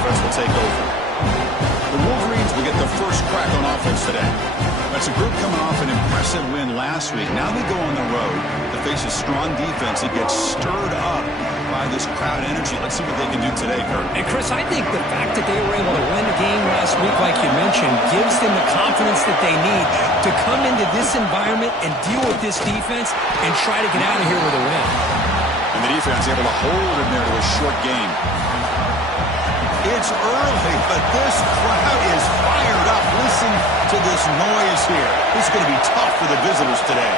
offense will take over. The Wolverines will get the first crack on offense today. That's a group coming off an impressive win last week. Now they go on the road to face a strong defense that gets stirred up by this crowd energy. Let's see what they can do today, Kurt. And, Chris, I think the fact that they were able to win the game last week, like you mentioned, gives them the confidence that they need to come into this environment and deal with this defense and try to get out of here with a win. And the defense able to hold him there to a short game. It's early, but this crowd is fired up. Listen to this noise here. This is going to be tough for the visitors today.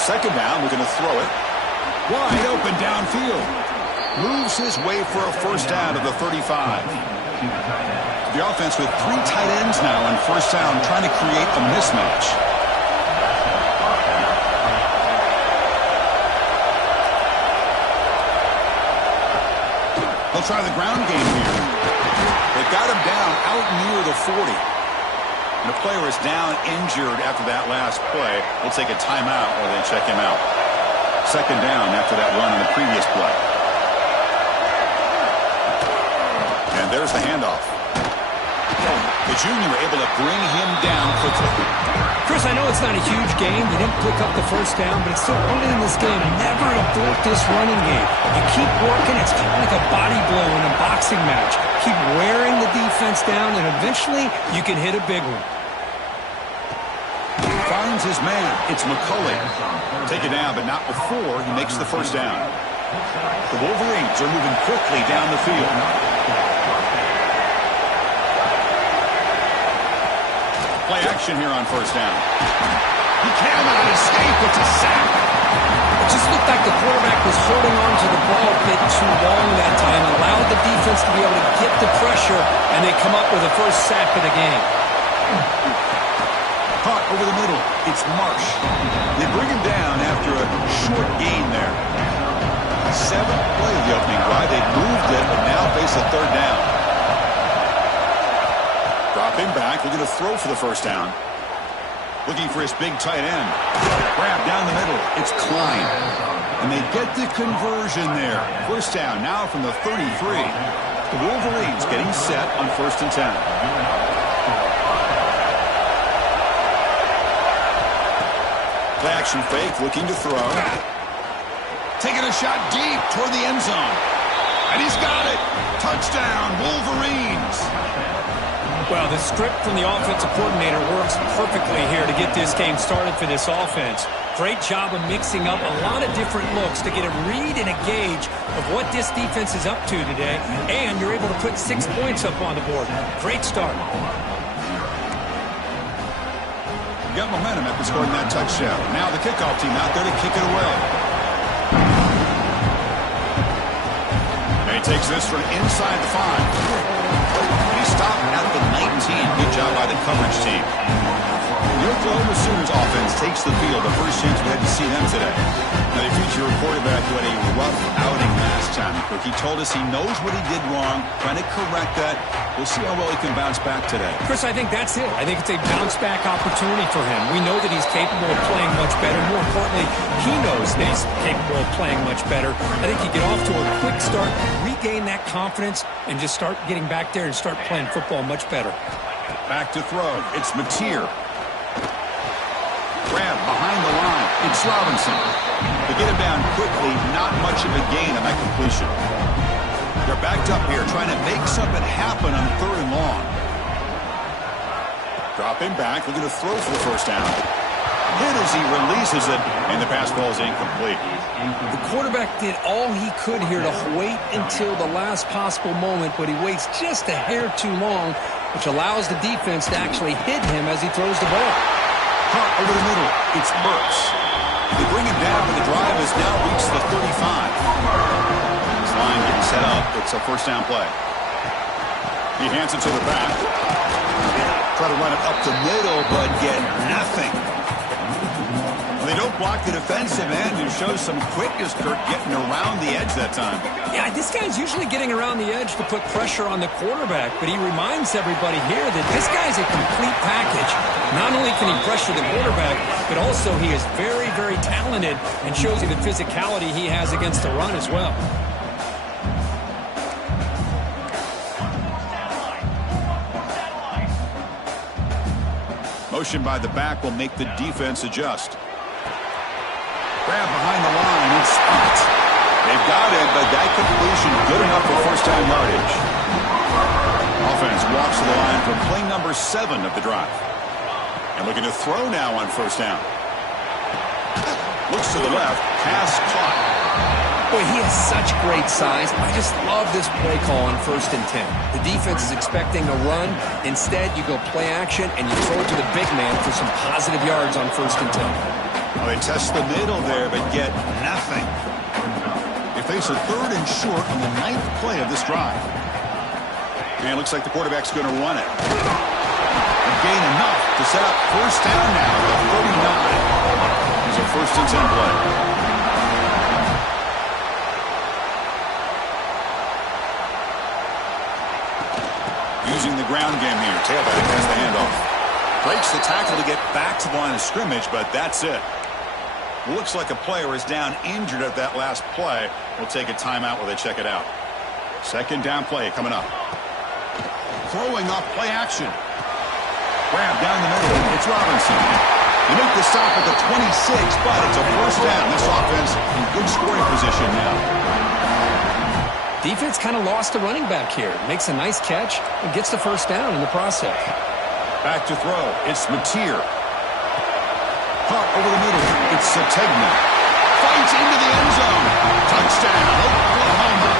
Second down, we're going to throw it. Wide open downfield. Moves his way for a first down to the 35. The offense with 3 tight ends now on first down, trying to create a mismatch. They'll try the ground game here. They've got him down out near the 40. And the player is down injured after that last play. We'll take a timeout while they check him out. Second down after that run in the previous play. And there's the handoff. The junior able to bring him down quickly. Chris, I know it's not a huge game. You didn't pick up the first down, but it's still early in this game. Never abort this running game. You keep working. It's kind of like a body blow in a boxing match. Keep wearing the defense down, and eventually you can hit a big one. Finds his man. It's McCulley. Take it down, but not before he makes the first down. The Wolverines are moving quickly down the field. Play action here on first down. He cannot escape. It's a sack. It just looked like the quarterback was holding on to the ball a bit too long that time, allowed the defense to be able to get the pressure, and they come up with the first sack of the game. Caught over the middle. It's Marsh. They bring him down after a short gain there. 7th play of the opening drive. They moved it, but now face a third down. Dropping back, looking to throw for the first down. Looking for his big tight end. Grab down the middle. It's Klein. And they get the conversion there. First down now from the 33. The Wolverines getting set on 1st and 10. Play action fake, looking to throw. Taking a shot deep toward the end zone. And he's got it. Touchdown, Wolverines. Well, the script from the offensive coordinator works perfectly here to get this game started for this offense. Great job of mixing up a lot of different looks to get a read and a gauge of what this defense is up to today, and you're able to put 6 points up on the board. Great start. Got momentum after scoring that touchdown. Now the kickoff team out there to kick it away. And he takes this from inside the 5. Stopped at the 19. Good job by the coverage team. The Oklahoma Sooners offense takes the field. The first chance we had to see them today. Now they feature a quarterback who had a rough outing last time. He told us he knows what he did wrong, trying to correct that. We'll see how well he can bounce back today. Chris, I think that's it. I think it's a bounce-back opportunity for him. We know that he's capable of playing much better. More importantly, he knows that he's capable of playing much better. I think you get off to a quick start, regain that confidence, and just start getting back there and start playing football much better. Back to throw. It's Mateer. Grab behind the line. It's Robinson. They get him down quickly. Not much of a gain on that completion. They're backed up here trying to make something happen on 3rd and long. Dropping back, looking to throw for the first down. Hit as he releases it, and the pass ball is incomplete. The quarterback did all he could here to wait until the last possible moment, but he waits just a hair too long, which allows the defense to actually hit him as he throws the ball. Caught over the middle. It's Burks. They bring him down, but the drive has now reached the 35. This line getting set up. It's a first down play. He hands it to the back. Try to run it up the middle, but get nothing. They don't block the defensive end, who shows some quickness, Kurt, getting around the edge that time. Yeah, this guy's usually getting around the edge to put pressure on the quarterback, but he reminds everybody here that this guy's a complete package. Not only can he pressure the quarterback, but also he is very, very talented and shows you the physicality he has against the run as well. motion by the back will make the defense adjust. Grab behind the line and spot. They've got it, but that completion good enough for first down yardage. Offense walks to the line for play number 7 of the drive. And looking to throw now on first down. Looks to the left, pass caught. Boy, he has such great size. I just love this play call on 1st and 10. The defense is expecting a run. Instead, you go play action and you throw it to the big man for some positive yards on 1st and 10. Well, they test the middle there, but get nothing. They face a 3rd and short on the 9th play of this drive. And it looks like the quarterback's going to run it. And gain enough to set up first down now at 39. It's a 1st and 10 play. Using the ground game here. Tailback has the handoff. Breaks the tackle to get back to the line of scrimmage, but that's it. Looks like a player is down injured at that last play. We'll take a timeout while they check it out. 2nd down play coming up. Throwing off play action. Grab down the middle. It's Robinson. They make the stop at the 26, but it's a first down. This offense in good scoring position now. Defense kind of lost the running back here. Makes a nice catch and gets the first down in the process. Back to throw. It's Mateer. Caught over the middle. It's Sategna. Fights into the end zone. Touchdown, Oklahoma.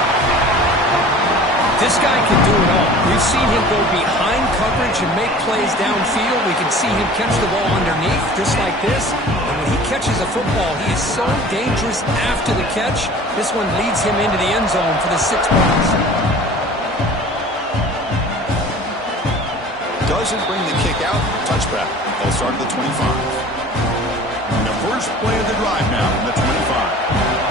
This guy can do it all. We've seen him go behind coverage and make plays downfield. We can see him catch the ball underneath, just like this. And when he catches a football, he is so dangerous after the catch. This one leads him into the end zone for the 6 points. Doesn't bring the kick out. Touchback. They'll start at the 25. And the first play of the drive now from the 25.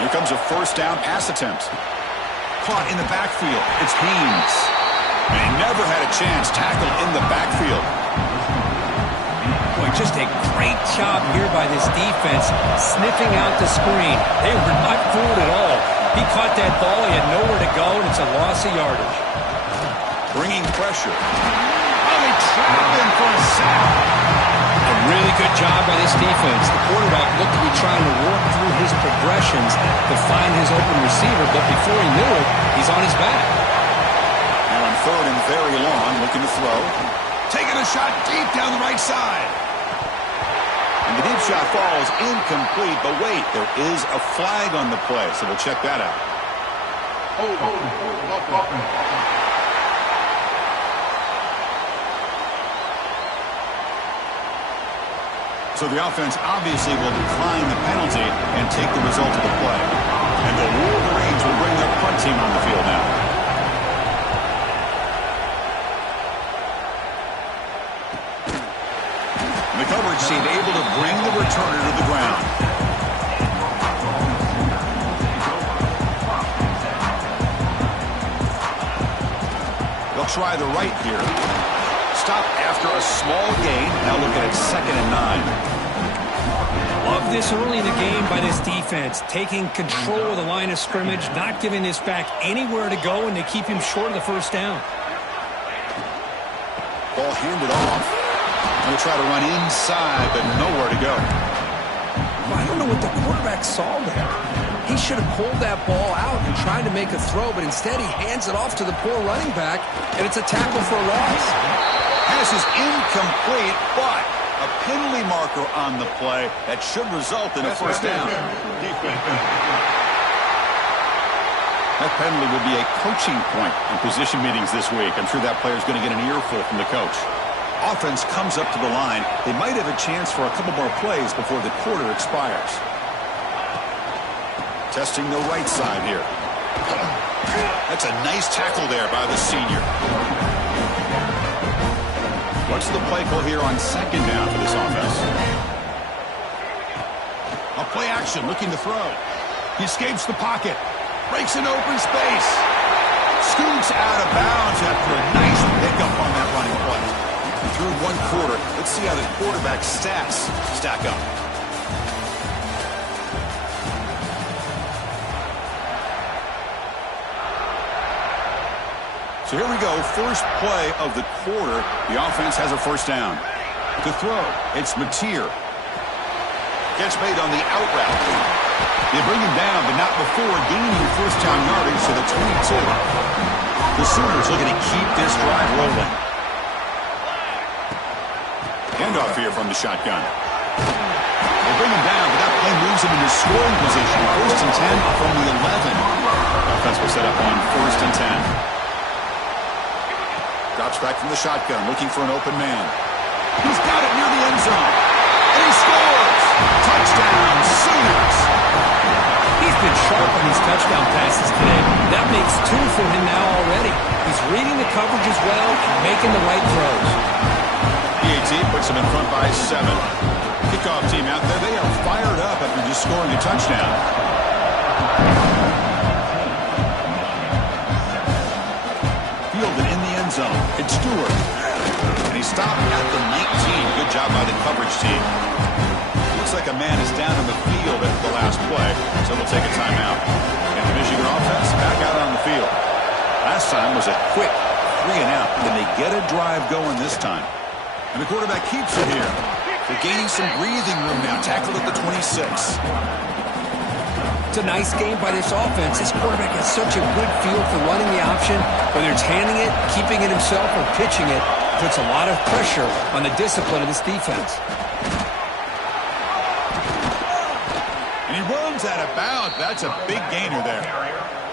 Here comes a first down pass attempt. Caught in the backfield. It's Haynes. And he never had a chance. Tackled in the backfield. Boy, just a great job here by this defense, sniffing out the screen. They were not fooled at all. He caught that ball. He had nowhere to go, and it's a loss of yardage. Bringing pressure. Oh, they trapped him for a sack. A really good job by this defense. The quarterback looked to be trying to work through his progressions to find his open receiver, but before he knew it, he's on his back. Now on 3rd and very long, looking to throw. Taking a shot deep down the right side. And the deep shot falls incomplete, but wait, there is a flag on the play, so we'll check that out. So the offense obviously will decline the penalty and take the result of the play. And the Wolverines will bring their punt team on the field now. The coverage team able to bring the returner to the ground. They'll try the right here. Stop after a small gain. Now looking at 2nd and 9. Love this early in the game by this defense, taking control of the line of scrimmage, not giving this back anywhere to go, and they keep him short of the first down. Ball handed off. We'll try to run inside, but nowhere to go. Well, I don't know what the quarterback saw there. He should have pulled that ball out and tried to make a throw, but instead he hands it off to the poor running back, and it's a tackle for a loss. Pass is incomplete, but a penalty marker on the play that should result in a first down. That penalty will be a coaching point in position meetings this week. I'm sure that player's going to get an earful from the coach. Offense comes up to the line. They might have a chance for a couple more plays before the quarter expires. Testing the right side here. That's a nice tackle there by the senior. What's the play call here on 2nd down for this offense? A play action, looking to throw. He escapes the pocket. Breaks an open space. Scoots out of bounds after a nice pickup on that running play. Through 1 quarter, let's see how the quarterback stats stack up. So here we go, first play of the quarter. The offense has a first down. To throw, it's Mateer. Gets made on the out route. They bring him down, but not before gaining first down yardage to the 22. The Sooners looking to keep this drive rolling. Handoff here from the shotgun. They bring him down, but that play moves him into scoring position. First and 10 from the 11. Offense will set up on first and 10. Drops back from the shotgun, looking for an open man. He's got it near the end zone. And he scores! Touchdown, Sooners! He's been sharp on these touchdown passes today. That makes 2 for him now already. He's reading the coverage as well and making the right throws. PAT puts him in front by 7. Kickoff team out there, they are fired up after just scoring a touchdown. Fielded in the end zone. It's Stewart. And he stopped at the 19. Good job by the coverage team. Looks like a man is down in the field after the last play, so they'll take a timeout. And the Michigan offense back out on the field. Last time was a quick 3 and out. Can they get a drive going this time? And the quarterback keeps it here. They're gaining some breathing room now. Tackled at the 26. It's a nice game by this offense. This quarterback has such a good feel for running the option. Whether it's handing it, keeping it himself, or pitching it, puts a lot of pressure on the discipline of this defense. And he runs out of bounds. That's a big gainer there.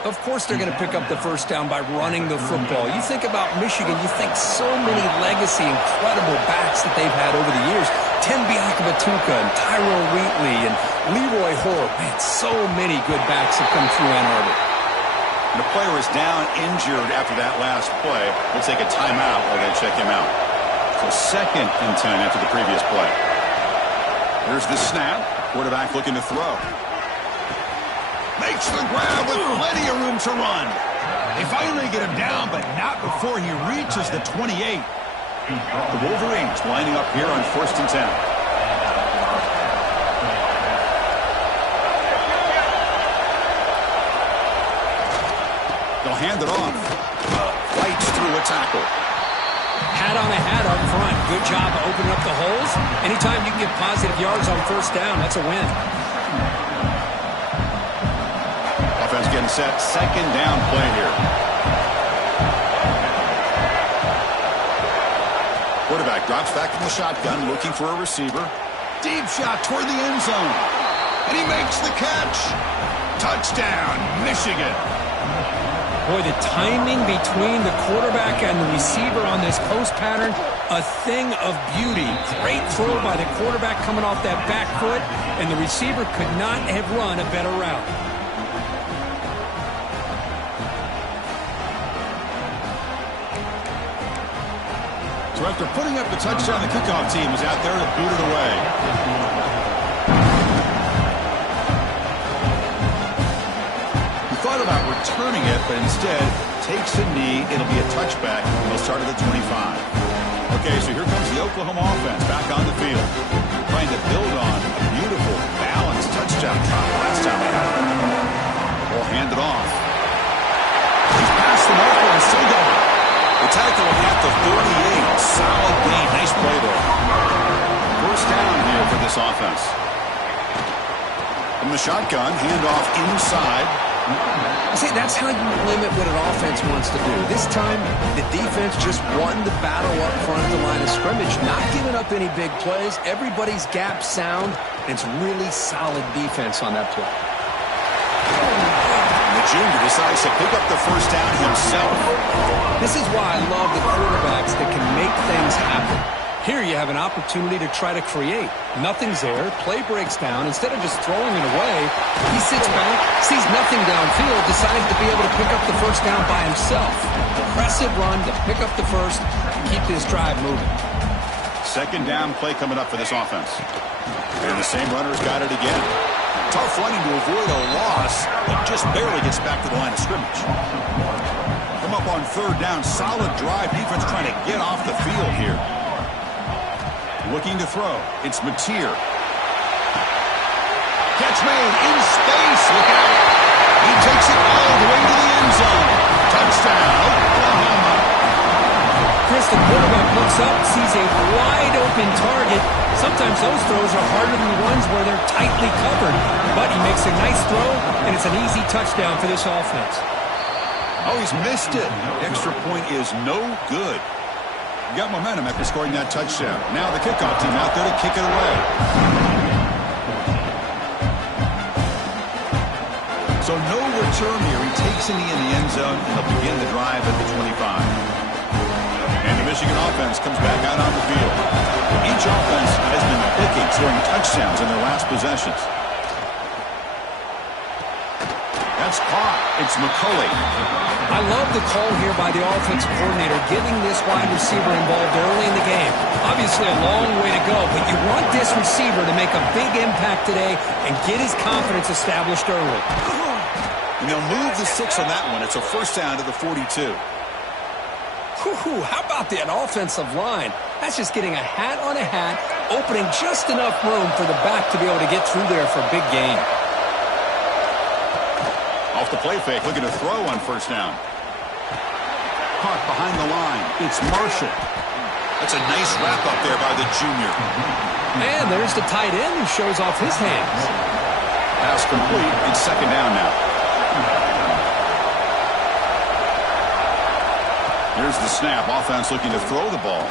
Of course they're going to pick up the first down by running the football. You think about Michigan, you think so many legacy, incredible backs that they've had over the years. Tim Biakabatuka and Tyrone Wheatley and Leroy Hoare. Man, so many good backs have come through Ann Arbor. And the player is down injured after that last play. We'll take a timeout while they check him out. So second and 10 after the previous play. Here's the snap. Quarterback looking to throw. Makes the grab with plenty of room to run. They finally get him down, but not before he reaches the 28. The Wolverines lining up here on first and 10. They'll hand it off. Fights through a tackle. Hat on a hat up front. Good job of opening up the holes. Anytime you can get positive yards on first down, that's a win. Offense getting set. Second down play here. Quarterback drops back from the shotgun, looking for a receiver. Deep shot toward the end zone. And he makes the catch. Touchdown, Michigan. Boy, the timing between the quarterback and the receiver on this post pattern, a thing of beauty. Great throw by the quarterback coming off that back foot, and the receiver could not have run a better route. So after putting up the touchdown, the kickoff team is out there to boot it away. He thought about returning it, but instead takes a knee. It'll be a touchback. They'll start at the 25. Okay, so here comes the Oklahoma offense back on the field. Trying to build on a beautiful, balanced touchdown drop last time they had it. We'll hand it off. He's past the marker and still going. The tackle at the 38. Solid gain. Nice play there. First down here for this offense. From the shotgun, handoff inside. See, that's how you limit what an offense wants to do. This time, the defense just won the battle up front of the line of scrimmage, not giving up any big plays. Everybody's gap sound. It's really solid defense on that play. The junior decides to pick up the first down himself. This is why I love the quarterbacks that can make things happen. Here you have an opportunity to try to create. Nothing's there. Play breaks down. Instead of just throwing it away, he sits back, sees nothing downfield, decides to be able to pick up the first down by himself. Impressive run to pick up the first and keep this drive moving. Second down play coming up for this offense. And the same runner's got it again. Tough running to avoid a loss, but just barely gets back to the line of scrimmage. Come up on third down. Solid drive. Defense trying to get off the field here. Looking to throw. It's Mateer. Catch made in space. Look out. He takes it all the way to the end zone. Touchdown, Oklahoma. Chris, the quarterback looks up, sees a wide-open target. Sometimes those throws are harder than the ones where they're tightly covered. But he makes a nice throw, and it's an easy touchdown for this offense. Oh, he's missed it. The extra point is no good. Got momentum after scoring that touchdown. Now the kickoff team out there to kick it away. So no return here. He takes in the end zone, and they'll begin the drive at the 25. And the Michigan offense comes back out on the field. Each offense has been clicking, scoring touchdowns in their last possessions. That's caught. It's McCulley. I love the call here by the offensive coordinator, getting this wide receiver involved early in the game. Obviously a long way to go, but you want this receiver to make a big impact today and get his confidence established early. And they'll move the 6 on that one. It's a first down to the 42. Whew, how about that offensive line? That's just getting a hat on a hat, opening just enough room for the back to be able to get through there for a big gain. Off the play fake, looking to throw on first down. Caught behind the line. It's Marshall. That's a nice wrap up there by the junior. And there's the tight end who shows off his hands. Pass complete. It's second down now. Here's the snap. Offense looking to throw the ball.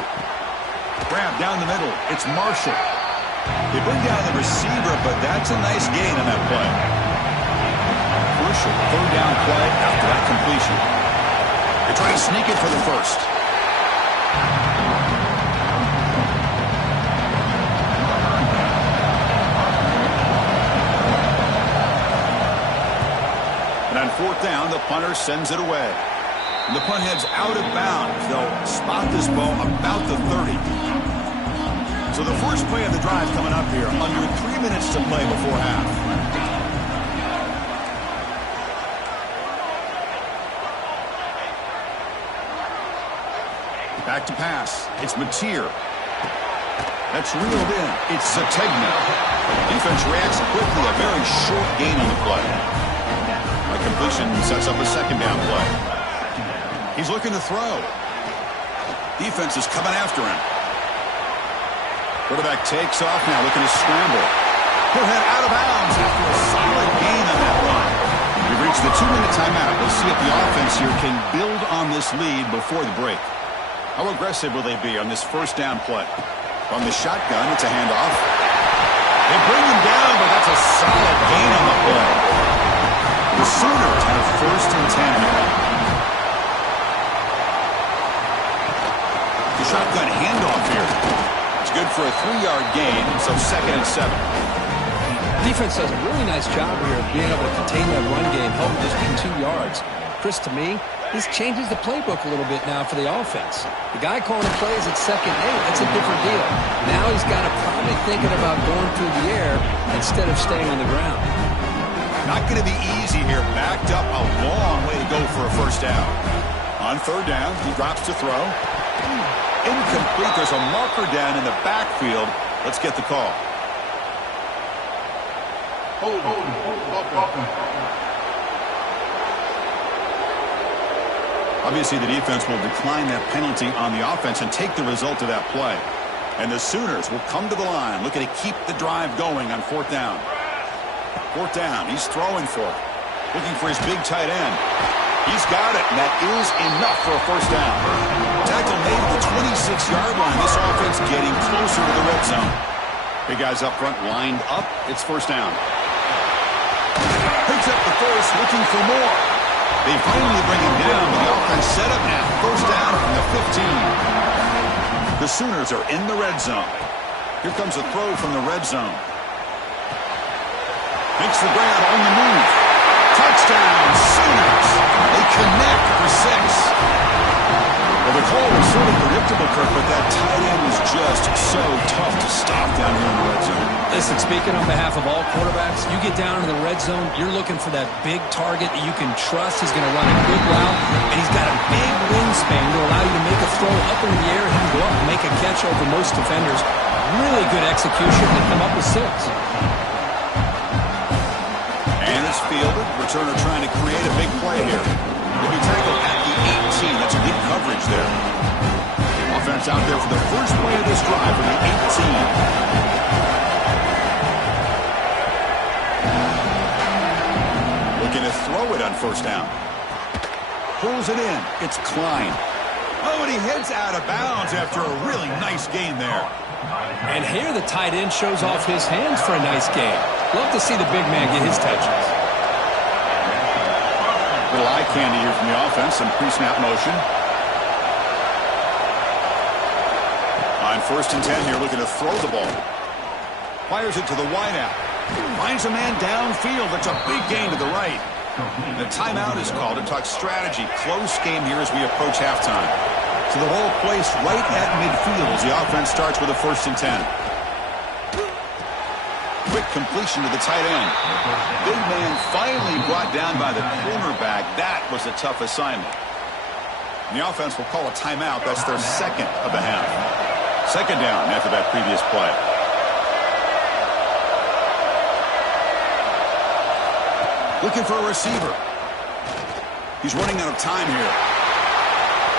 Grab down the middle. It's Marshall. They bring down the receiver, but that's a nice gain on that play. Crucial third down play after that completion. They try to sneak it for the first. And on fourth down, the punter sends it away. And the punt heads out of bounds. They'll spot this ball about the 30. So the first play of the drive coming up here. Under 3 minutes to play before half. Back to pass. It's Mateer. That's reeled in. It's Zategna. Defense reacts quickly. A very short gain on the play. A completion sets up a second down play. He's looking to throw. Defense is coming after him. Quarterback takes off now, looking to scramble. He'll head out of bounds after a solid gain on that run. We've reached the 2-minute timeout. We'll see if the offense here can build on this lead before the break. How aggressive will they be on this first down play? From the shotgun, it's a handoff. They bring him down, but that's a solid gain on the play. The Sooners have first and 10 here. The shotgun handoff here. It's good for a 3-yard gain, so second and 7. Defense does a really nice job here of being able to contain that run game, helping just being 2 yards. Chris, to me, this changes the playbook a little bit now for the offense. The guy calling the plays at second and 8, that's a different deal. Now he's got to probably thinking about going through the air instead of staying on the ground. Not going to be easy here. Backed up a long way to go for a first down. On third down, he drops to throw. Incomplete. There's a marker down in the backfield. Let's get the call. Obviously, the defense will decline that penalty on the offense and take the result of that play. And the Sooners will come to the line, looking to keep the drive going on fourth down. Fourth down, he's throwing for it. Looking for his big tight end. He's got it, and that is enough for a first down. Tackle made at the 26-yard line. This offense getting closer to the red zone. Big guys up front lined up. It's first down. Picks up the first, looking for more. They finally bring him down, but the offense set up now. First down from the 15. The Sooners are in the red zone. Here comes a throw from the red zone. Makes the grab on the move. Touchdown, Sooners. They connect for 6. Well, the call was sort of predictable, Kirk, but that tight end was just so tough to stop down here in the red zone. Listen, speaking on behalf of all quarterbacks, you get down in the red zone, you're looking for that big target that you can trust. He's going to run a good route, and he's got a big wingspan to allow you to make a throw up in the air. He can go up and make a catch over most defenders. Really good execution to come up with 6. And it's fielded. Returner trying to create a big play here. He'll be tackled at the 18. That's good coverage there. offense out there for the first play of this drive from the 18. Looking to throw it on first down. Pulls it in. It's Klein. Oh, and he heads out of bounds after a really nice gain there. And here the tight end shows off his hands for a nice gain. Love to see the big man get his touches. Little eye candy here from the offense. Some pre-snap motion. On 1st and 10 here, looking to throw the ball. Fires it to the wideout. Finds a man downfield. That's a big gain to the right. The timeout is called to talk strategy. Close game here as we approach halftime. So the ball placed right at midfield as the offense starts with a 1st and 10. Quick completion to the tight end. Big man finally brought down by the cornerback. That was a tough assignment. And the offense will call a timeout. That's their second of the half. 2nd down after that previous play. Looking for a receiver. He's running out of time here.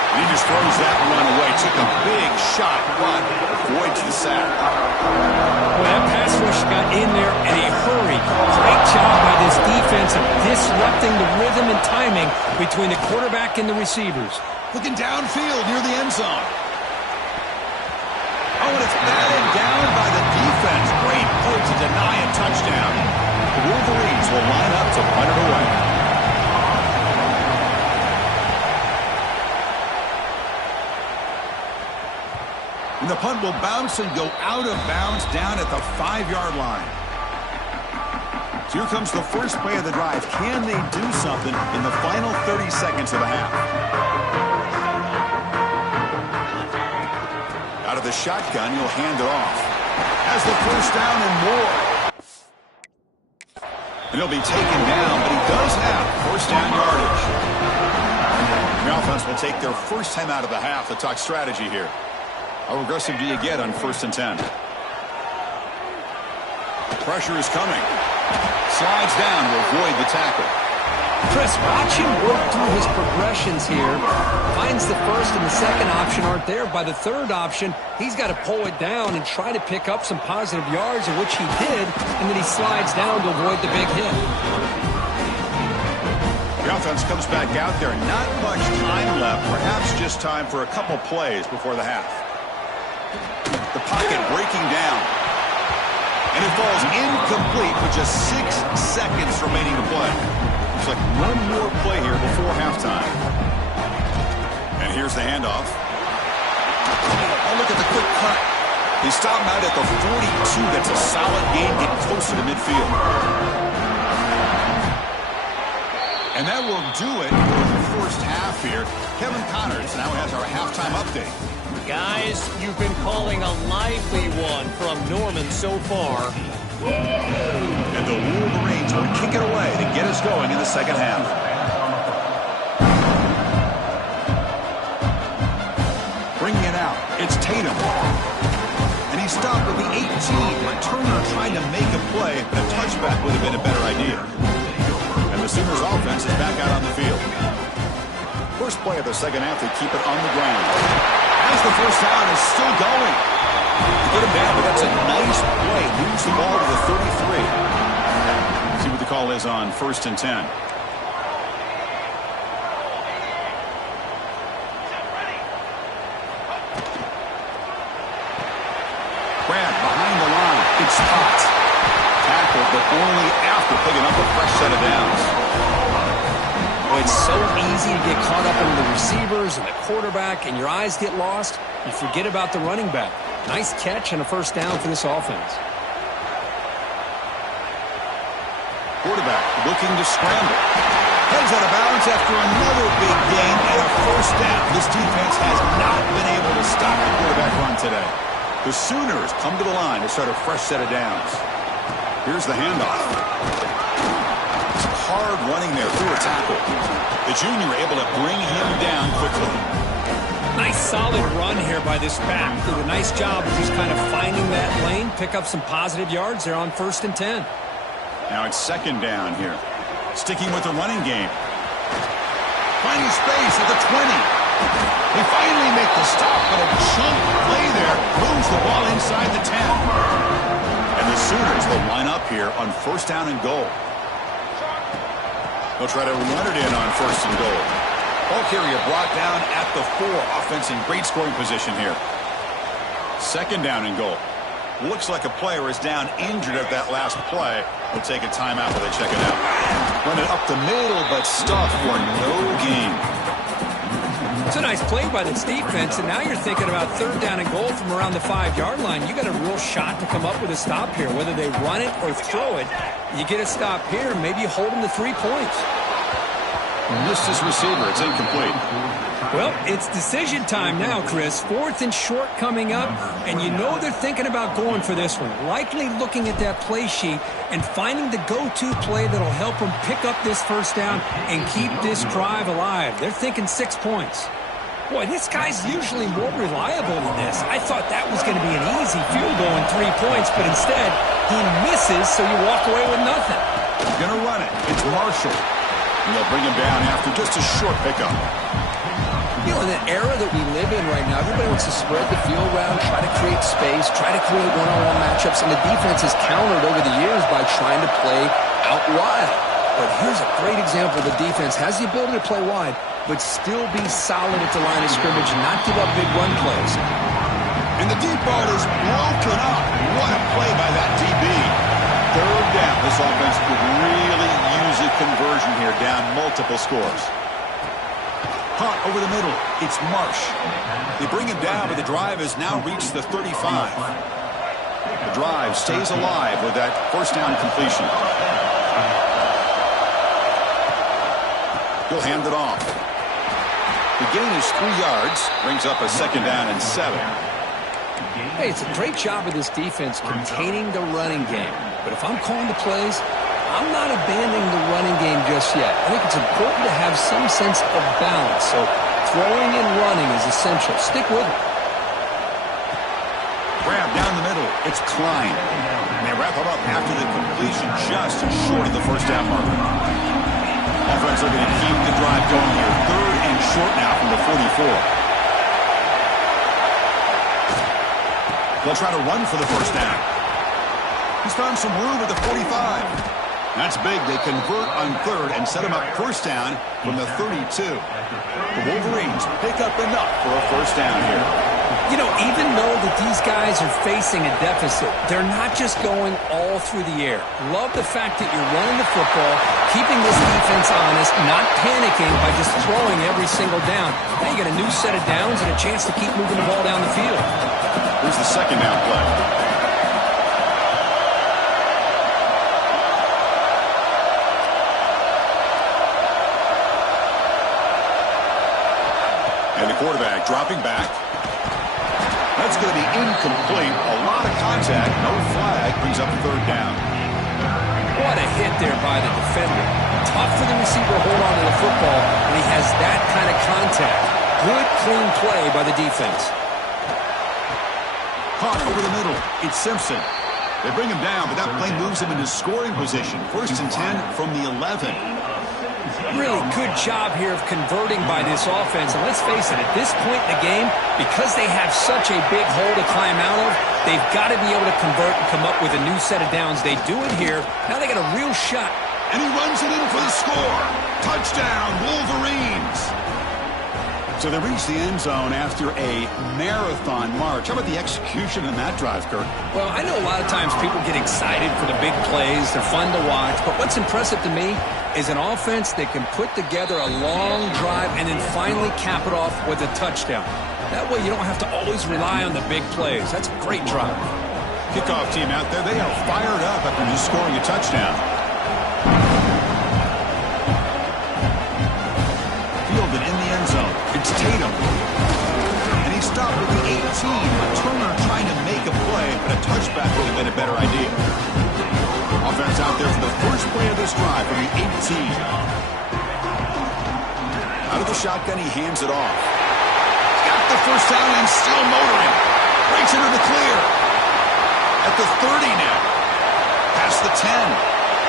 And he just throws that one away. Took a big shot, but avoids the sack. Well, that pass rush got in there in a hurry. Great job by this defense of disrupting the rhythm and timing between the quarterback and the receivers. Looking downfield near the end zone. Oh, and it's batted down by the defense. Great play to deny a touchdown. The Wolverines will line up to punt it away. And the punt will bounce and go out of bounds down at the 5-yard line. So here comes the first play of the drive. Can they do something in the final 30 seconds of the half? Out of the shotgun, he'll hand it off. Has the first down and more. And he'll be taken down, but he does have first down yardage. The offense will take their first time out of the half to talk strategy here. How aggressive do you get on 1st and 10? Pressure is coming. Slides down to avoid the tackle. Chris, watch him work through his progressions here. Finds the first and the second option aren't there. By the third option, he's got to pull it down and try to pick up some positive yards, which he did, and then he slides down to avoid the big hit. The offense comes back out there. Not much time left. Perhaps just time for a couple plays before the half. The pocket breaking down. And it falls incomplete with just 6 seconds remaining to play. Looks like one more play here before halftime. And here's the handoff. Oh, look at the quick cut. They stop him out at the 42. That's a solid gain, getting closer to midfield. And that will do it for the first half here. Kevin Connors now has our halftime update. Guys, you've been calling a lively one from Norman so far. And the Wolverines will kick it away to get us going in the second half. Bringing it out, it's Tatum. And he stopped with the 18. Returner trying to make a play, but a touchback would have been a better idea. And the Sooners offense is back out on the field. First play of the second half, they keep it on the ground. As the first down is still going. You get him down, but that's a nice play. Moves the ball to the 33. See what the call is on 1st and 10. Grab behind the line. It's caught. Tackled, but only after picking up a fresh set of downs. Well, it's so easy to get caught up in the receivers and the quarterback, and your eyes get lost. You forget about the running back. Nice catch and a first down for this offense. Quarterback looking to scramble. Heads out of bounds after another big gain and a first down. This defense has not been able to stop the quarterback run today. The Sooners come to the line to start a fresh set of downs. Here's the handoff. Hard running there through a tackle. The junior able to bring him down quickly. Nice solid run here by this back. Did a nice job of just kind of finding that lane, pick up some positive yards there on 1st and 10. Now it's second down here. Sticking with the running game. Finding space at the 20. They finally make the stop, but a chunk play there moves the ball inside the 10. And the Sooners will line up here on first down and goal. They'll try to run it in on first and goal. Ball carrier brought down at the 4. Offense in great scoring position here. Second down and goal. Looks like a player is down injured at that last play. We'll take a timeout while they check it out. Run it up the middle, but stuff for no gain. It's a nice play by this defense, and now you're thinking about third down and goal from around the 5-yard line. You got a real shot to come up with a stop here. Whether they run it or throw it, you get a stop here, maybe you hold them to 3 points. Missed his receiver. It's incomplete. Well, it's decision time now, Chris. 4th and short coming up, and you know they're thinking about going for this one. Likely looking at that play sheet and finding the go-to play that'll help them pick up this first down and keep this drive alive. They're thinking 6 points. Boy, this guy's usually more reliable than this. I thought that was going to be an easy field goal in 3 points, but instead, he misses, so you walk away with nothing. Going to run it. It's Marshall. And they'll bring him down after just a short pickup. You know, in the era that we live in right now, everybody wants to spread the field around, try to create space, try to create one-on-one matchups, and the defense has countered over the years by trying to play out wide. But here's a great example. The defense has the ability to play wide, but still be solid at the line of scrimmage, not give up big run plays. And the deep ball is broken up. What a play by that DB. Third down. This offense could really use a conversion here, down multiple scores. Caught over the middle. It's Marsh. They bring him down, but the drive has now reached the 35. The drive stays alive with that first down completion. He'll hand it off. The gain is 3 yards. Brings up a second down and 7. Hey, it's a great job of this defense containing the running game. But if I'm calling the plays, I'm not abandoning the running game just yet. I think it's important to have some sense of balance. So throwing and running is essential. Stick with it. Grab down the middle. It's Klein. And they wrap him up after the completion just short of the first down marker. Offense looking to keep the drive going here. Third and short now from the 44. They'll try to run for the first down. He's found some room at the 45. That's big. They convert on third and set him up first down from the 32. The Wolverines pick up enough for a first down here. You know, even though that these guys are facing a deficit, they're not just going all through the air. Love the fact that you're running the football, keeping this defense honest, not panicking by just throwing every single down. Now you got a new set of downs and a chance to keep moving the ball down the field. Here's the second down play. And the quarterback dropping back. That's going to be incomplete. A lot of contact. No flag. Brings up third down. What a hit there by the defender. Tough for the receiver to hold on to the football when he has that kind of contact. Good, clean play by the defense. Caught over the middle. It's Simpson. They bring him down, but that play moves him into scoring position. First and 10 from the 11. Really good job here of converting by this offense. And let's face it, at this point in the game, because they have such a big hole to climb out of, they've got to be able to convert and come up with a new set of downs. They do it here. Now they got a real shot. And he runs it in for the score. Touchdown, Wolverines. So they reach the end zone after a marathon march. How about the execution in that drive, Kurt? Well, I know a lot of times people get excited for the big plays. They're fun to watch. But what's impressive to me is an offense that can put together a long drive and then finally cap it off with a touchdown. That way you don't have to always rely on the big plays. That's a great drive. Kickoff team out there, they are fired up after just scoring a touchdown. Fielded in the end zone. It's Tatum. And he stopped at the 18. Turner trying to make a play, but a touchback would have been a better idea. Offense out there for the first play of this drive from the 18. Out of the shotgun, he hands it off. Got the first down and still motoring. Breaks into the clear. At the 30 now. Past the 10.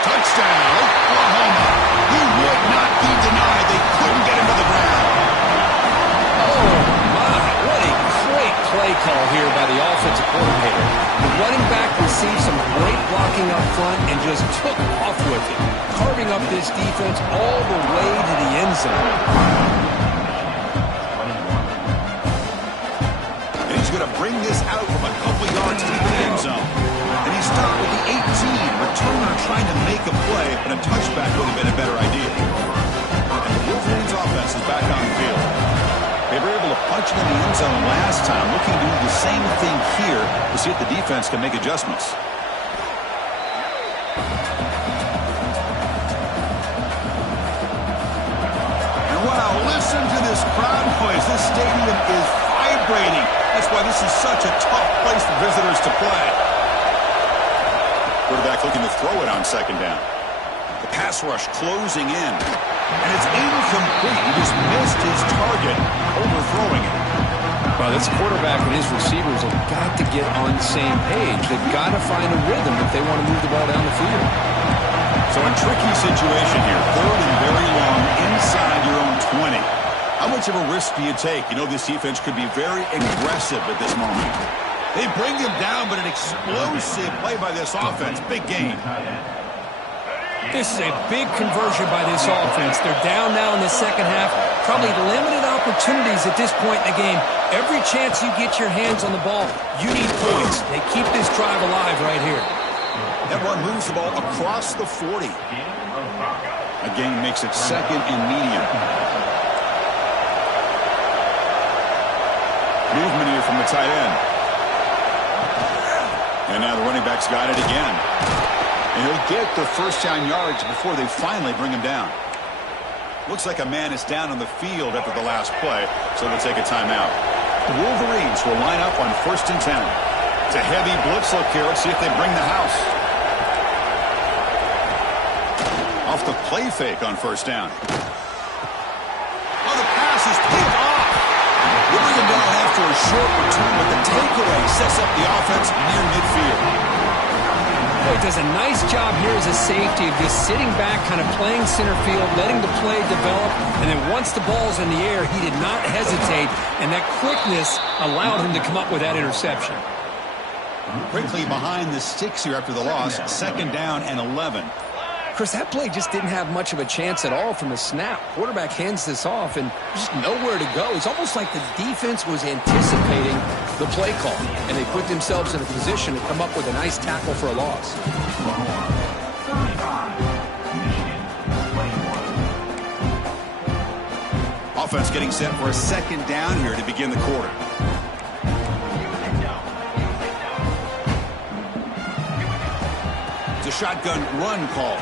Touchdown, Oklahoma. He would not be denied. They couldn't get him to the ground. The running back received some great blocking up front and just took off with it, carving up this defense all the way to the end zone. And he's going to bring this out from a couple yards deep in the end zone. And he stopped with the 18. Returner trying to make a play, but a touchback would have been a better idea. And the Wolverines offense is back on the field. They were able to punch it in the end zone last time, looking to do the same thing here to see if the defense can make adjustments. And wow, listen to this crowd noise. This stadium is vibrating. That's why this is such a tough place for visitors to play. Quarterback looking to throw it on second down. The pass rush closing in. And it's incomplete. He just missed his target, overthrowing it. Well, this quarterback and his receivers have got to get on the same page. They've got to find a rhythm if they want to move the ball down the field. So a tricky situation here. Third and very long inside your own 20. How much of a risk do you take? You know this defense could be very aggressive at this moment. They bring him down, but an explosive play by this offense. Big gain. This is a big conversion by this offense. They're down now in the second half. Probably limited opportunities at this point in the game. Every chance you get your hands on the ball, you need points. They keep this drive alive right here. That one moves the ball across the 40. A gain makes it second and medium. Movement here from the tight end. And now the running back's got it again. And he'll get the first down yards before they finally bring him down. Looks like a man is down on the field after the last play, so they'll take a timeout. The Wolverines will line up on 1st and 10. It's a heavy blitz look here. Let's see if they bring the house. Off the play fake on 1st down. Oh, the pass is picked off. They bring him down after a short return, but the takeaway sets up the offense near midfield. He does a nice job here as a safety of just sitting back, kind of playing center field, letting the play develop, and then once the ball's in the air, he did not hesitate, and that quickness allowed him to come up with that interception. Quickly behind the sticks here after the loss, 2nd down and 11. Chris, that play just didn't have much of a chance at all from the snap. Quarterback hands this off and just nowhere to go. It's almost like the defense was anticipating the play call, and they put themselves in a position to come up with a nice tackle for a loss. Offense getting set for a 2nd down here to begin the quarter. It's a shotgun run call.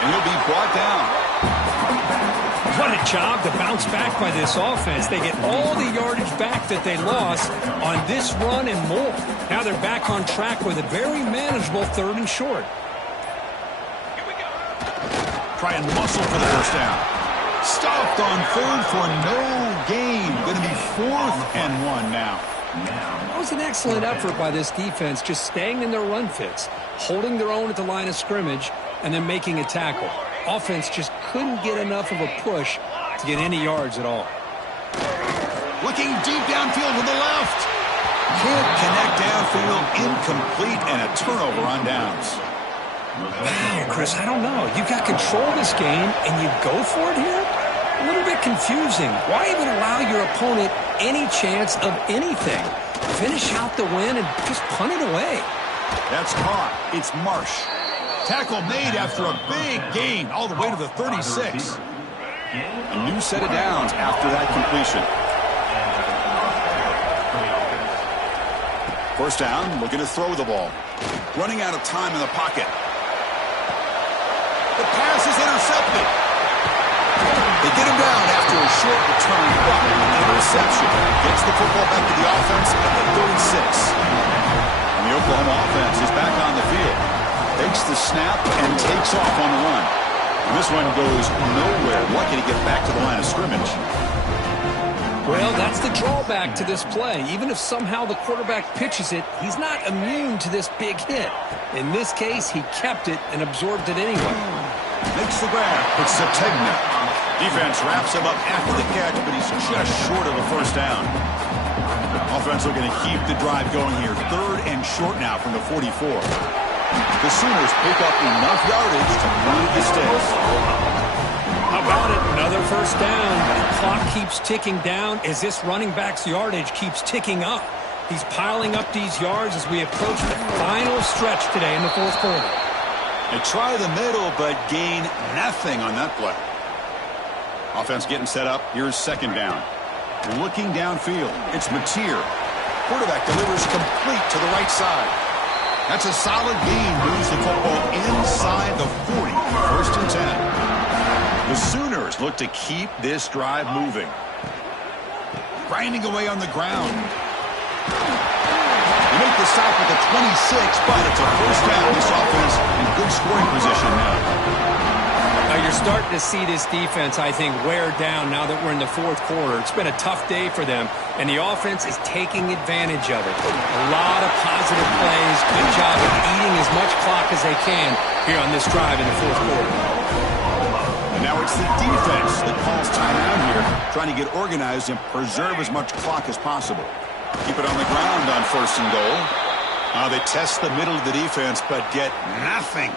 And he'll be brought down. What a job to bounce back by this offense. They get all the yardage back that they lost on this run and more. Now they're back on track with a very manageable 3rd and short. Try and muscle for the first down. Stopped on 3rd for no gain. Going to be 4th and 1 now. That was an excellent effort by this defense, just staying in their run fits, holding their own at the line of scrimmage, and then making a tackle. Offense just couldn't get enough of a push to get any yards at all. Looking deep downfield to the left. Can't connect downfield, incomplete, and a turnover on downs. Wow, Chris, I don't know. You've got control of this game, and you go for it here? A little bit confusing. Why even allow your opponent any chance of anything? Finish out the win and just punt it away. That's caught. It's Marsh. Tackle made after a big gain all the way to the 36. A new set of downs after that completion. First down, looking to throw the ball. Running out of time in the pocket. The pass is intercepted. They get him down after a short return, but an interception gets the football back to the offense at the 36. And the Oklahoma offense is back on the field. Takes the snap and takes off on the run. And this one goes nowhere. Lucky to get back to the line of scrimmage. Well, that's the drawback to this play. Even if somehow the quarterback pitches it, he's not immune to this big hit. In this case, he kept it and absorbed it anyway. Makes the grab. It's Sategna. Defense wraps him up after the catch, but he's just short of a first down. Offense looking to keep the drive going here. 3rd and short now from the 44. The Sooners pick up enough yardage to move the sticks. How about it? Another first down. The clock keeps ticking down as this running back's yardage keeps ticking up. He's piling up these yards as we approach the final stretch today in the 4th quarter. They try the middle, but gain nothing on that play. Offense getting set up. Here's 2nd down. Looking downfield. It's Mateer. Quarterback delivers complete to the right side. That's a solid gain. Moves the football inside the 40. 1st and 10. The Sooners look to keep this drive moving. Grinding away on the ground. They make the stop at the 26, but it's a 1st down. This offense in good scoring position now. Now you're starting to see this defense, I think, wear down now that we're in the 4th quarter. It's been a tough day for them, and the offense is taking advantage of it. A lot of positive plays. Good job of eating as much clock as they can here on this drive in the 4th quarter. And now it's the defense that calls timeout here, trying to get organized and preserve as much clock as possible. Keep it on the ground on 1st and goal. They test the middle of the defense, but get nothing.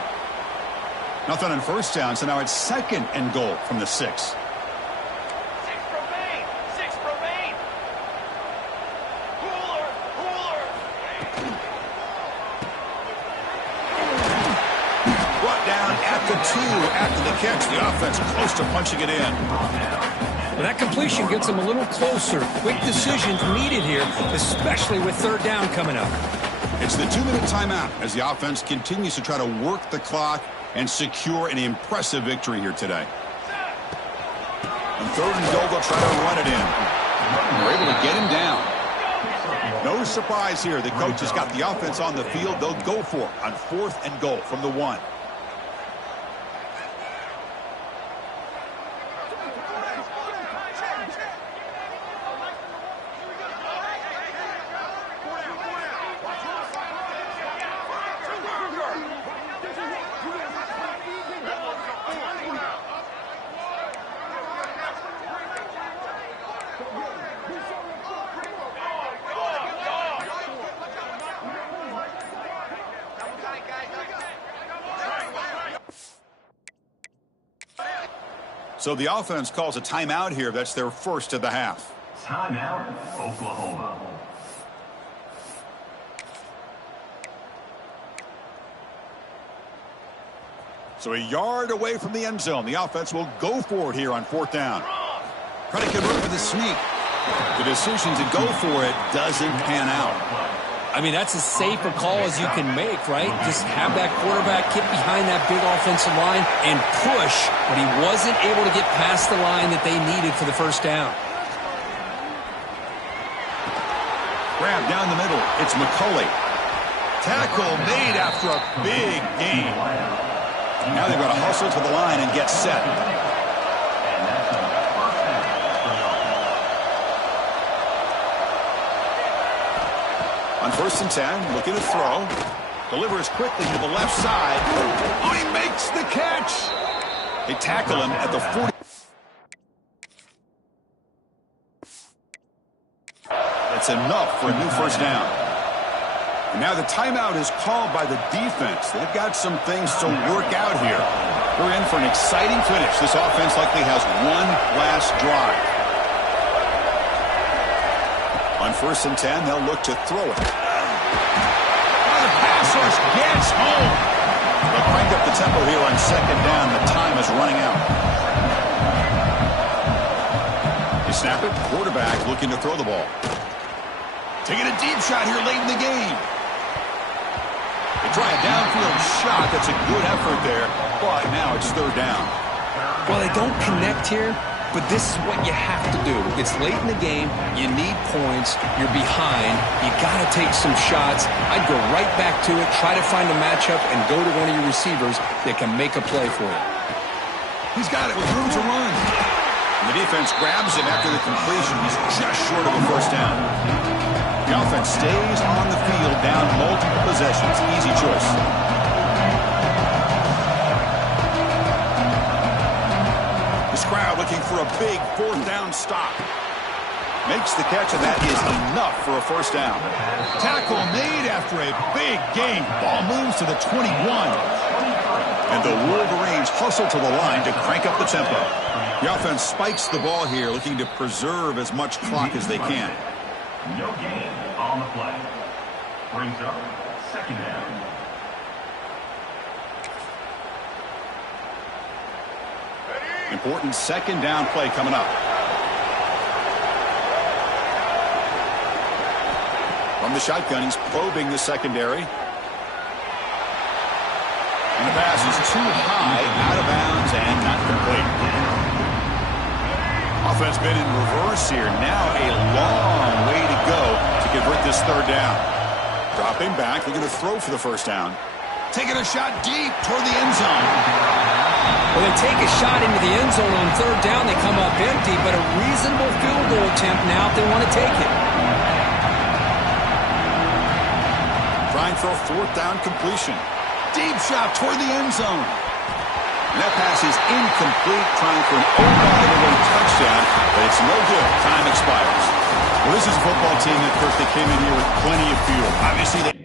Nothing on 1st down, so now it's 2nd and goal from the 6. 6 remain. 6 remain. Cooler. Brought down at the 2 after the catch. The offense close to punching it in. Well, that completion gets them a little closer. Quick decisions needed here, especially with 3rd down coming up. It's the 2-minute timeout as the offense continues to try to work the clock and secure an impressive victory here today. On 3rd and goal, they'll try to run it in. They're able to get him down. No surprise here. The coach has got the offense on the field. They'll go for it on 4th and goal from the 1. So the offense calls a timeout here. That's their 1st of the half. Timeout, Oklahoma. So a yard away from the end zone. The offense will go for it here on 4th down. Trying to convert with a sneak. The decision to go for it doesn't pan out. I mean, that's as safe a call as you can make, right? Just have that quarterback get behind that big offensive line and push, but he wasn't able to get past the line that they needed for the 1st down. Grab down the middle. It's McCulley. Tackle made after a big gain. Now they've got to hustle to the line and get set. On 1st and 10, looking to throw. Delivers quickly to the left side. Oh, he makes the catch. They tackle him at the 40. That's enough for a new 1st down. And now the timeout is called by the defense. They've got some things to work out here. They're in for an exciting finish. This offense likely has one last drive. On 1st and 10, they'll look to throw it. The pass rush gets home. They'll crank up the tempo here on 2nd down. The time is running out. They snap it. Quarterback looking to throw the ball. Taking a deep shot here late in the game. They try a downfield shot. That's a good effort there. But now it's 3rd down. Well, they don't connect here, but this is what you have to do. It's late in the game. You need points. You're behind. You got to take some shots. I'd go right back to it, try to find a matchup, and go to one of your receivers that can make a play for you. He's got it with room to run. And the defense grabs him after the completion. He's just short of a 1st down. The offense stays on the field down multiple possessions. Easy choice. This crowd looking for a big 4th down stop. Makes the catch, and that is enough for a first down. Tackle made after a big gain. Ball moves to the 21. And the Wolverines hustle to the line to crank up the tempo. The offense spikes the ball here, looking to preserve as much clock as they can. No gain on the play. Brings up second down. Important second down play coming up. From the shotgun, he's probing the secondary. And the pass is too high, out of bounds, and not complete. Offense been in reverse here. Now a long way to go to convert this third down. Dropping back, looking to throw for the first down. Taking a shot deep toward the end zone. Well, they take a shot into the end zone on third down. They come up empty, but a reasonable field goal attempt now if they want to take it. Trying for a fourth down completion. Deep shot toward the end zone. And that pass is incomplete, trying for an all-by-the-way touchdown, but it's no good. Time expires. Well, this is a football team that, Kirk, they came in here with plenty of fuel. Obviously, they